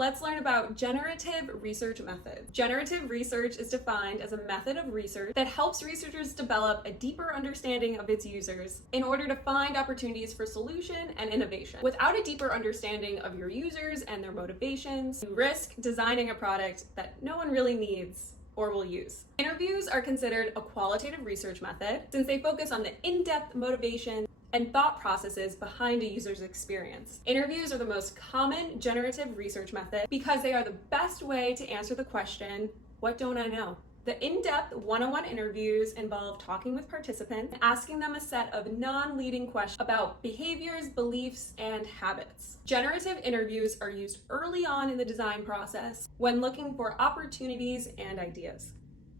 Let's learn about generative research methods. Generative research is defined as a method of research that helps researchers develop a deeper understanding of its users in order to find opportunities for solution and innovation. Without a deeper understanding of your users and their motivations, you risk designing a product that no one really needs or will use. Interviews are considered a qualitative research method since they focus on the in-depth motivation and thought processes behind a user's experience. Interviews are the most common generative research method because they are the best way to answer the question, what don't I know? The in-depth one-on-one interviews involve talking with participants and asking them a set of non-leading questions about behaviors, beliefs, and habits. Generative interviews are used early on in the design process when looking for opportunities and ideas.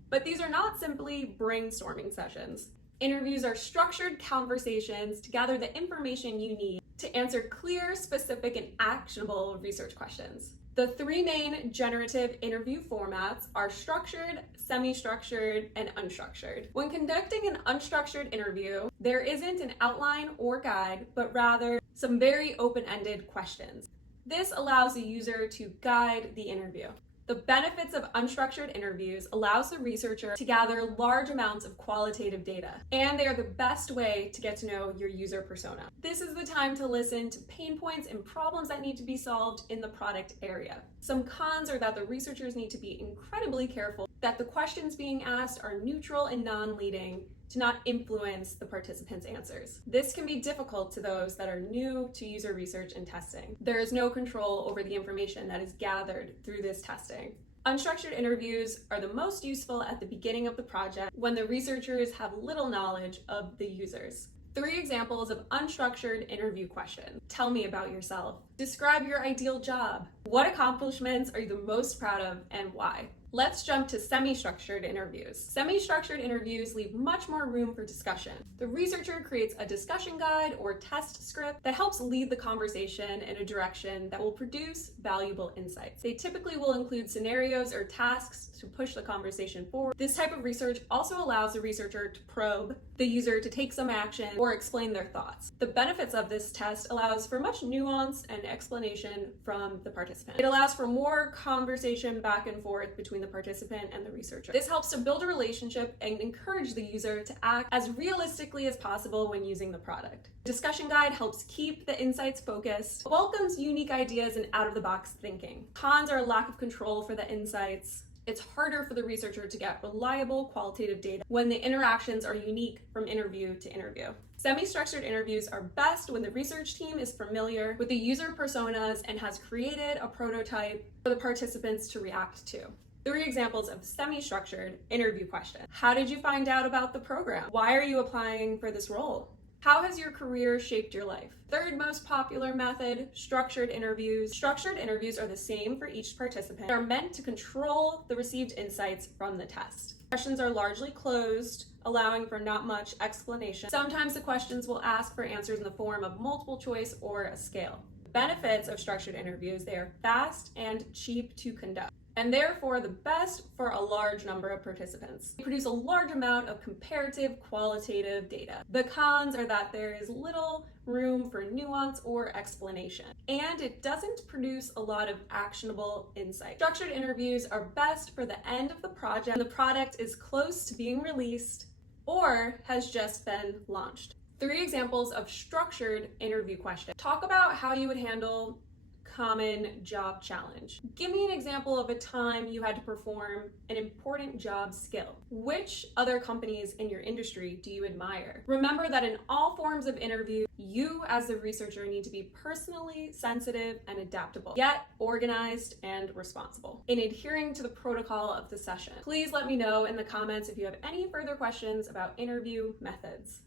But these are not simply brainstorming sessions. Interviews are structured conversations to gather the information you need to answer clear, specific, and actionable research questions. The three main generative interview formats are structured, semi-structured, and unstructured. When conducting an unstructured interview, there isn't an outline or guide, but rather some very open-ended questions. This allows the user to guide the interview. The benefits of unstructured interviews allows the researcher to gather large amounts of qualitative data, and they are the best way to get to know your user persona. This is the time to listen to pain points and problems that need to be solved in the product area. Some cons are that the researchers need to be incredibly careful that the questions being asked are neutral and non-leading to not influence the participants' answers. This can be difficult to those that are new to user research and testing. There is no control over the information that is gathered through this testing. Unstructured interviews are the most useful at the beginning of the project when the researchers have little knowledge of the users. 3 examples of unstructured interview questions. Tell me about yourself. Describe your ideal job. What accomplishments are you the most proud of and why? Let's jump to semi-structured interviews. Semi-structured interviews leave much more room for discussion. The researcher creates a discussion guide or test script that helps lead the conversation in a direction that will produce valuable insights. They typically will include scenarios or tasks to push the conversation forward. This type of research also allows the researcher to probe the user to take some action or explain their thoughts. The benefits of this test allows for much nuance and explanation from the participant. It allows for more conversation back and forth between the participant and the researcher. This helps to build a relationship and encourage the user to act as realistically as possible when using the product. Discussion guide helps keep the insights focused, welcomes unique ideas and out-of-the-box thinking. Cons are a lack of control for the insights. It's harder for the researcher to get reliable qualitative data when the interactions are unique from interview to interview. Semi-structured interviews are best when the research team is familiar with the user personas and has created a prototype for the participants to react to. 3 examples of semi-structured interview questions. How did you find out about the program? Why are you applying for this role? How has your career shaped your life? 3rd most popular method, structured interviews. Structured interviews are the same for each participant. They are meant to control the received insights from the test. Questions are largely closed, allowing for not much explanation. Sometimes the questions will ask for answers in the form of multiple choice or a scale. The benefits of structured interviews, they are fast and cheap to conduct, and therefore the best for a large number of participants. They produce a large amount of comparative qualitative data. The cons are that there is little room for nuance or explanation, and it doesn't produce a lot of actionable insight. Structured interviews are best for the end of the project when the product is close to being released or has just been launched. 3 examples of structured interview questions. Talk about how you would handle common job challenge. Give me an example of a time you had to perform an important job skill. Which other companies in your industry do you admire? Remember that in all forms of interview, you as the researcher need to be personally sensitive and adaptable, yet organized and responsible in adhering to the protocol of the session. Please let me know in the comments if you have any further questions about interview methods.